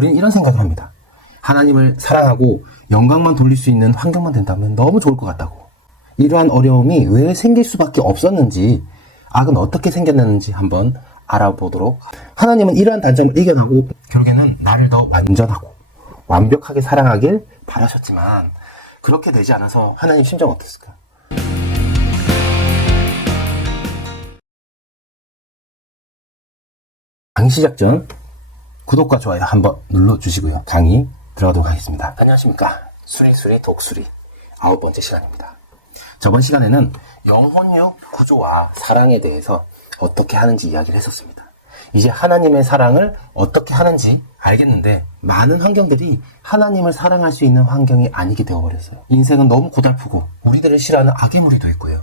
우리는 이런 생각을 합니다. 하나님을 사랑하고 영광만 돌릴 수 있는 환경만 된다면 너무 좋을 것 같다고. 이러한 어려움이 왜 생길 수밖에 없었는지, 악은 어떻게 생겼는지 한번 알아보도록. 하나님은 이러한 단점을 이겨나고 결국에는 나를 더 완전하고 완벽하게 사랑하길 바라셨지만 그렇게 되지 않아서 하나님 심정 어땠을까요? 강의 시작 전 구독과 좋아요 한번 눌러주시고요. 강의 들어가도록 하겠습니다. 안녕하십니까. 수리수리 독수리 9번째 시간입니다. 저번 시간에는 영혼력 구조와 사랑에 대해서 어떻게 하는지 이야기를 했었습니다. 이제 하나님의 사랑을 어떻게 하는지 알겠는데 많은 환경들이 하나님을 사랑할 수 있는 환경이 아니게 되어버렸어요. 인생은 너무 고달프고 우리들을 싫어하는 악의 무리도 있고요.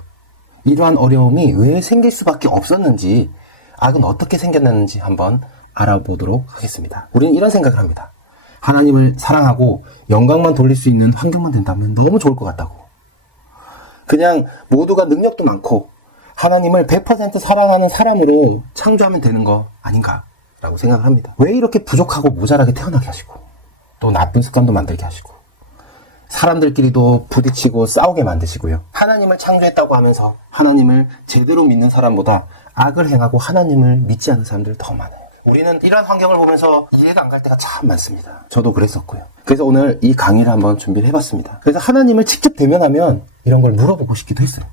이러한 어려움이 왜 생길 수밖에 없었는지, 악은 어떻게 생겼는지 한번 알아보도록 하겠습니다. 우리는 이런 생각을 합니다. 하나님을 사랑하고 영광만 돌릴 수 있는 환경만 된다면 너무 좋을 것 같다고. 그냥 모두가 능력도 많고 하나님을 100% 사랑하는 사람으로 창조하면 되는 거 아닌가 라고 생각을 합니다. 왜 이렇게 부족하고 모자라게 태어나게 하시고 또 나쁜 습관도 만들게 하시고 사람들끼리도 부딪히고 싸우게 만드시고요. 하나님을 창조했다고 하면서 하나님을 제대로 믿는 사람보다 악을 행하고 하나님을 믿지 않는 사람들이 더 많아요. 우리는 이런 환경을 보면서 이해가 안 갈 때가 참 많습니다. 저도 그랬었고요. 그래서 오늘 이 강의를 한번 준비를 해봤습니다. 그래서 하나님을 직접 대면하면 이런 걸 물어보고 싶기도 했어요.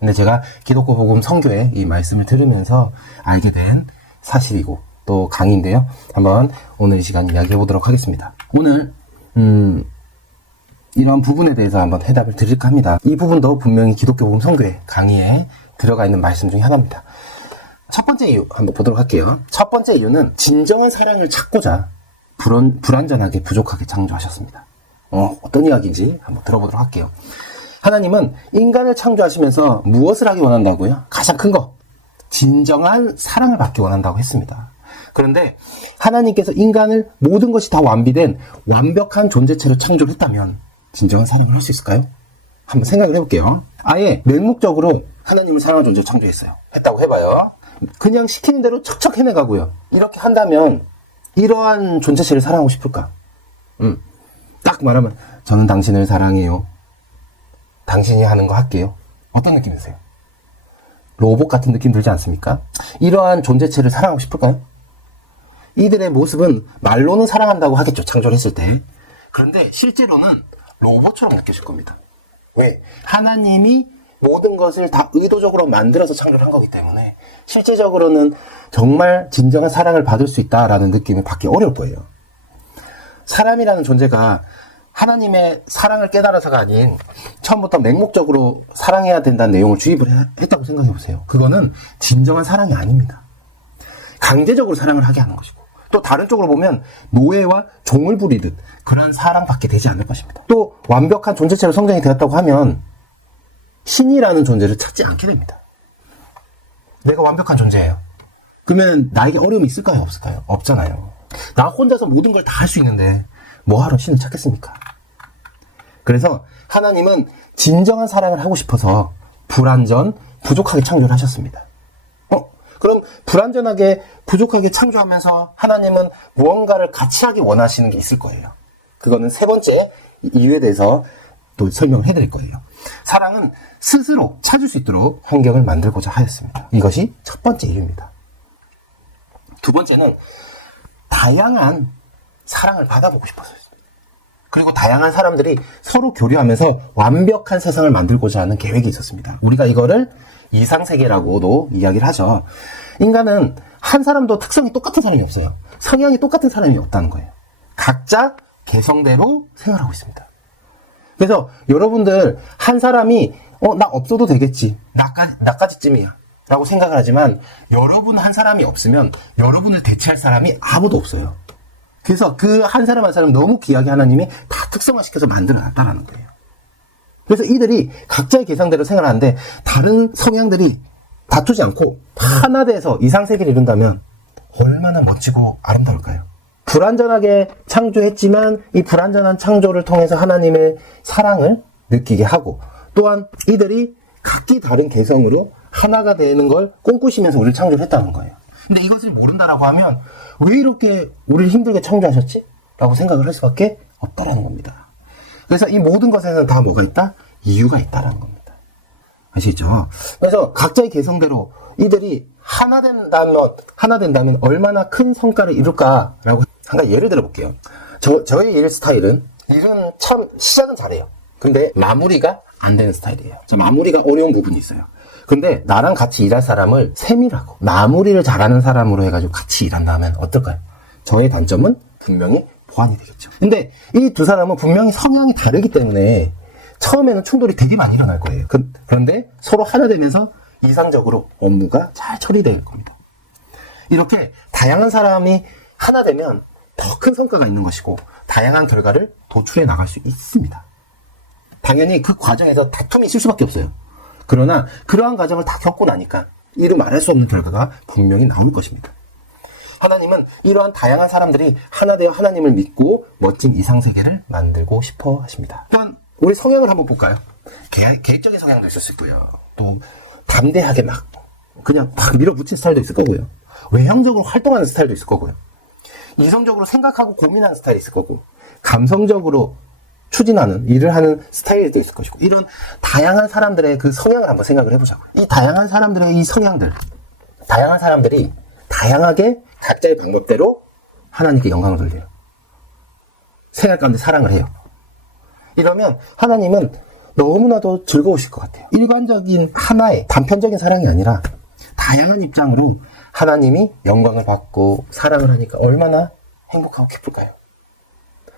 근데 제가 기독교 복음 선교의 이 말씀을 들으면서 알게 된 사실이고 또 강의인데요. 한번 오늘 이 시간 이야기해 보도록 하겠습니다. 오늘 이런 부분에 대해서 한번 해답을 드릴까 합니다. 이 부분도 분명히 기독교 복음 선교의 강의에 들어가 있는 말씀 중에 하나입니다. 첫 번째 이유 한번 보도록 할게요. 첫 번째 이유는 진정한 사랑을 찾고자 불완전하게 부족하게 창조하셨습니다. 어떤 이야기인지 한번 들어보도록 할게요. 하나님은 인간을 창조하시면서 무엇을 하기 원한다고요? 가장 큰 거, 진정한 사랑을 받기 원한다고 했습니다. 그런데 하나님께서 인간을 모든 것이 다 완비된 완벽한 존재체로 창조를 했다면 진정한 사랑을 할 수 있을까요? 한번 생각을 해볼게요. 아예 맹목적으로 하나님을 사랑하는 존재로 창조했어요. 했다고 해봐요. 그냥 시키는 대로 척척 해내가고요. 이렇게 한다면 이러한 존재체를 사랑하고 싶을까? 딱 말하면 저는 당신을 사랑해요. 당신이 하는 거 할게요. 어떤 느낌 드세요? 로봇 같은 느낌 들지 않습니까? 이러한 존재체를 사랑하고 싶을까요? 이들의 모습은 말로는 사랑한다고 하겠죠. 창조를 했을 때. 그런데 실제로는 로봇처럼 느껴질 겁니다. 왜? 하나님이 모든 것을 다 의도적으로 만들어서 창조를 한 거기 때문에 실제적으로는 정말 진정한 사랑을 받을 수 있다라는 느낌을 받기 어려울 거예요. 사람이라는 존재가 하나님의 사랑을 깨달아서가 아닌 처음부터 맹목적으로 사랑해야 된다는 내용을 주입을 했다고 생각해 보세요. 그거는 진정한 사랑이 아닙니다. 강제적으로 사랑을 하게 하는 것이고 또 다른 쪽으로 보면 노예와 종을 부리듯 그런 사랑밖에 되지 않을 것입니다. 또 완벽한 존재체로 성장이 되었다고 하면 신이라는 존재를 찾지 않게 됩니다. 내가 완벽한 존재예요. 그러면 나에게 어려움이 있을까요? 없을까요? 없잖아요. 나 혼자서 모든 걸 다 할 수 있는데 뭐하러 신을 찾겠습니까? 그래서 하나님은 진정한 사랑을 하고 싶어서 불완전, 부족하게 창조를 하셨습니다. 그럼 불완전하게, 부족하게 창조하면서 하나님은 무언가를 같이 하기 원하시는 게 있을 거예요. 그거는 세 번째 이유에 대해서 또 설명을 해드릴 거예요. 사랑은 스스로 찾을 수 있도록 환경을 만들고자 하였습니다. 이것이 첫 번째 이유입니다. 두 번째는 다양한 사랑을 받아보고 싶었어요. 그리고 다양한 사람들이 서로 교류하면서 완벽한 세상을 만들고자 하는 계획이 있었습니다. 우리가 이거를 이상세계라고도 이야기를 하죠. 인간은 한 사람도 특성이 똑같은 사람이 없어요. 성향이 똑같은 사람이 없다는 거예요. 각자 개성대로 생활하고 있습니다. 그래서 여러분들 한 사람이 나 없어도 되겠지. 나까지쯤이야. 라고 생각을 하지만 여러분 한 사람이 없으면 여러분을 대체할 사람이 아무도 없어요. 그래서 그 한 사람 한 사람 너무 귀하게 하나님이 다 특성화시켜서 만들어놨다라는 거예요. 그래서 이들이 각자의 계상대로 생활하는데 다른 성향들이 다투지 않고 하나 돼서 이상세계를 이룬다면 얼마나 멋지고 아름다울까요? 불완전하게 창조했지만 이 불완전한 창조를 통해서 하나님의 사랑을 느끼게 하고 또한 이들이 각기 다른 개성으로 하나가 되는 걸 꿈꾸시면서 우리를 창조를 했다는 거예요. 근데 이것을 모른다라고 하면 왜 이렇게 우리를 힘들게 창조하셨지? 라고 생각을 할 수밖에 없다라는 겁니다. 그래서 이 모든 것에는 다 뭐가 있다? 이유가 있다라는 겁니다. 아시죠? 그래서 각자의 개성대로 이들이 하나 된다면 얼마나 큰 성과를 이룰까라고 한 가지 예를 들어 볼게요. 저의 일 스타일은 일은 참 시작은 잘해요. 근데 마무리가 안 되는 스타일이에요. 마무리가 어려운 부분이 있어요. 근데 나랑 같이 일할 사람을 세밀하고 마무리를 잘하는 사람으로 해가지고 같이 일한다면 어떨까요? 저의 단점은 분명히 보완이 되겠죠. 근데 이 두 사람은 분명히 성향이 다르기 때문에 처음에는 충돌이 되게 많이 일어날 거예요. 그런데 서로 하나 되면서 이상적으로 업무가 잘 처리될 겁니다. 이렇게 다양한 사람이 하나 되면 더 큰 성과가 있는 것이고 다양한 결과를 도출해 나갈 수 있습니다. 당연히 그 과정에서 다툼이 있을 수밖에 없어요. 그러나 그러한 과정을 다 겪고 나니까 이루 말할 수 없는 결과가 분명히 나올 것입니다. 하나님은 이러한 다양한 사람들이 하나 되어 하나님을 믿고 멋진 이상세계를 만들고 싶어 하십니다. 또한 우리 성향을 한번 볼까요? 계획적인 성향도 있을 수 있고요. 또 담대하게 그냥 막 밀어붙인 스타일도 있을 거고요. 외향적으로 활동하는 스타일도 있을 거고요. 이성적으로 생각하고 고민하는 스타일이 있을 거고, 감성적으로 추진하는 일을 하는 스타일도 있을 것이고, 이런 다양한 사람들의 그 성향을 한번 생각을 해보자고요. 이 다양한 사람들의 이 성향들, 다양한 사람들이 다양하게 각자의 방법대로 하나님께 영광을 돌려요. 생활 가운데 사랑을 해요. 이러면 하나님은 너무나도 즐거우실 것 같아요. 일관적인 하나의 단편적인 사랑이 아니라 다양한 입장으로 하나님이 영광을 받고 사랑을 하니까 얼마나 행복하고 기쁠까요?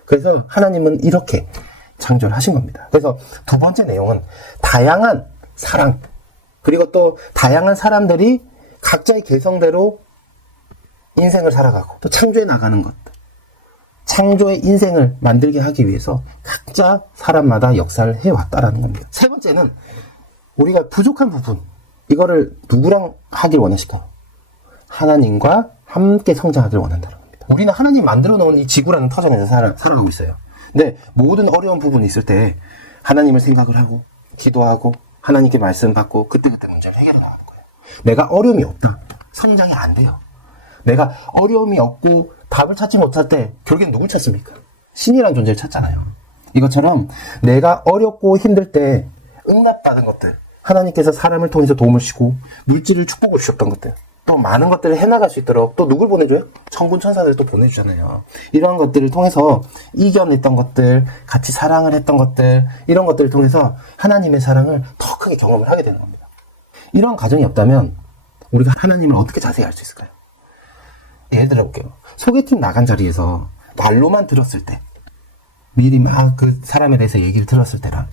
그래서 하나님은 이렇게 창조를 하신 겁니다. 그래서 두 번째 내용은 다양한 사랑, 그리고 또 다양한 사람들이 각자의 개성대로 인생을 살아가고 또 창조해 나가는 것, 창조의 인생을 만들게 하기 위해서 각자 사람마다 역사를 해왔다라는 겁니다. 세 번째는 우리가 부족한 부분, 이거를 누구랑 하길 원하실까요? 하나님과 함께 성장하길 원한다는 겁니다. 우리는 하나님 만들어 놓은 이 지구라는 터전에서 살아가고 있어요. 근데 모든 어려운 부분이 있을 때 하나님을 생각을 하고 기도하고 하나님께 말씀 받고 그때그때 문제를 해결해 나가는 거예요. 내가 어려움이 없다, 성장이 안 돼요. 내가 어려움이 없고 답을 찾지 못할 때 결국엔 누굴 찾습니까? 신이라는 존재를 찾잖아요. 이것처럼 내가 어렵고 힘들 때 응답받은 것들, 하나님께서 사람을 통해서 도움을 주시고 물질을 축복을 주셨던 것들, 또 많은 것들을 해나갈 수 있도록 또 누굴 보내줘요? 천군 천사들 또 보내주잖아요. 이러한 것들을 통해서 이겨냈던 것들, 같이 사랑을 했던 것들, 이런 것들을 통해서 하나님의 사랑을 더 크게 경험을 하게 되는 겁니다. 이러한 과정이 없다면 우리가 하나님을 어떻게 자세히 알 수 있을까요? 예를 들어 볼게요. 소개팅 나간 자리에서 말로만 들었을 때, 미리 막 그 사람에 대해서 얘기를 들었을 때랑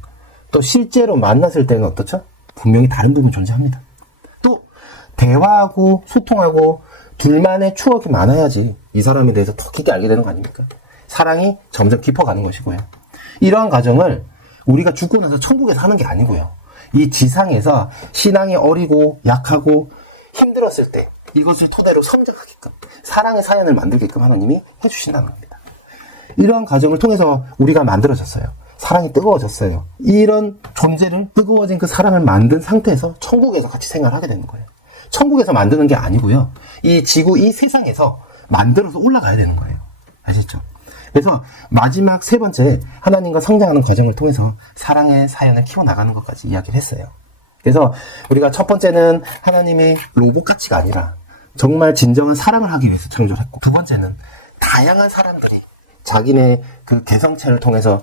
또 실제로 만났을 때는 어떻죠? 분명히 다른 부분이 존재합니다. 또 대화하고 소통하고 둘만의 추억이 많아야지 이 사람에 대해서 더 깊게 알게 되는 거 아닙니까? 사랑이 점점 깊어가는 것이고요. 이러한 과정을 우리가 죽고 나서 천국에서 하는 게 아니고요. 이 지상에서 신앙이 어리고 약하고 힘들었을 때 이것을 토대로 성장하게끔 사랑의 사연을 만들게끔 하나님이 해주신다는 겁니다. 이러한 과정을 통해서 우리가 만들어졌어요. 사랑이 뜨거워졌어요. 이런 존재를, 뜨거워진 그 사랑을 만든 상태에서 천국에서 같이 생활하게 되는 거예요. 천국에서 만드는 게 아니고요. 이 지구, 이 세상에서 만들어서 올라가야 되는 거예요. 아시죠? 그래서 마지막 세 번째, 하나님과 성장하는 과정을 통해서 사랑의 사연을 키워나가는 것까지 이야기를 했어요. 그래서 우리가 첫 번째는 하나님이 로봇가치가 아니라 정말 진정한 사랑을 하기 위해서 창조를 했고, 두 번째는 다양한 사람들이 자기네 그 개성체를 통해서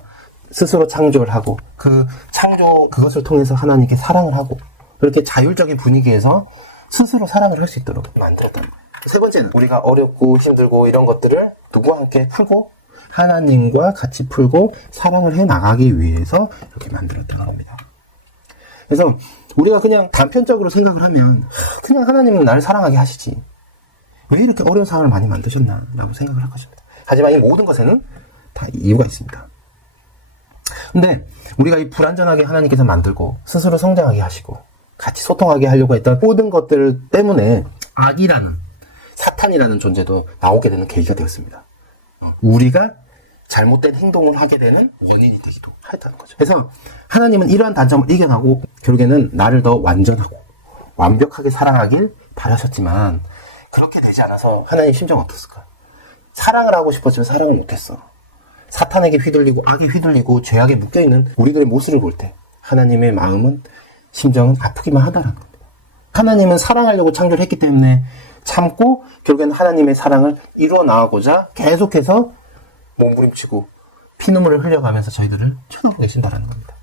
스스로 창조를 하고 그것을 통해서 하나님께 사랑을 하고 그렇게 자율적인 분위기에서 스스로 사랑을 할 수 있도록 만들었다. 세 번째는 우리가 어렵고 힘들고 이런 것들을 누구와 함께 풀고 하나님과 같이 풀고 사랑을 해 나가기 위해서 이렇게 만들었다는 겁니다. 그래서 우리가 그냥 단편적으로 생각을 하면 그냥 하나님은 나를 사랑하게 하시지, 왜 이렇게 어려운 상황을 많이 만드셨나 라고 생각을 할 것입니다. 하지만 이 모든 것에는 다 이유가 있습니다. 근데 우리가 이 불완전하게 하나님께서 만들고 스스로 성장하게 하시고 같이 소통하게 하려고 했던 모든 것들 때문에 악이라는, 사탄이라는 존재도 나오게 되는 계기가 되었습니다. 우리가 잘못된 행동을 하게 되는 원인이 되기도 했다는 거죠. 그래서 하나님은 이러한 단점을 이겨나고 결국에는 나를 더 완전하고 완벽하게 사랑하길 바라셨지만 그렇게 되지 않아서 하나님 심정은 어떻을까? 사랑을 하고 싶었지만 사랑을 못했어. 사탄에게 휘둘리고 악에 휘둘리고 죄악에 묶여있는 우리들의 모습을 볼 때 하나님의 마음은 심정은 아프기만 하다라는 겁니다. 하나님은 사랑하려고 창조를 했기 때문에 참고 결국에는 하나님의 사랑을 이루어 나가고자 계속해서 몸부림치고 피눈물을 흘려가면서 저희들을 쳐다보고 계신다라는 겁니다.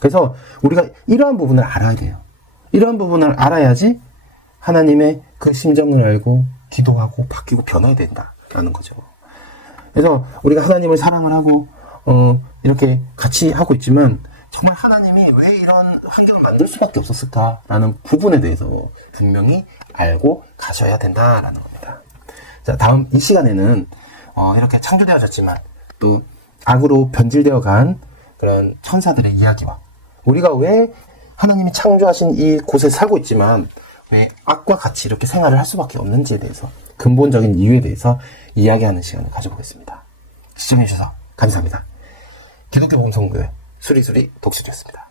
그래서 우리가 이러한 부분을 알아야 돼요. 이러한 부분을 알아야지 하나님의 그 심정을 알고 기도하고 바뀌고 변화해야 된다라는 거죠. 그래서 우리가 하나님을 사랑을 하고 이렇게 같이 하고 있지만 정말 하나님이 왜 이런 환경을 만들 수밖에 없었을까라는 부분에 대해서 분명히 알고 가셔야 된다라는 겁니다. 자, 다음 이 시간에는 이렇게 창조되어졌지만 또 악으로 변질되어 간 그런 천사들의 이야기와 우리가 왜 하나님이 창조하신 이 곳에 살고 있지만 왜 악과 같이 이렇게 생활을 할 수밖에 없는지에 대해서 근본적인 이유에 대해서 이야기하는 시간을 가져보겠습니다. 시청해주셔서 감사합니다. 기독교 복음성교회 수리수리 독실이었습니다.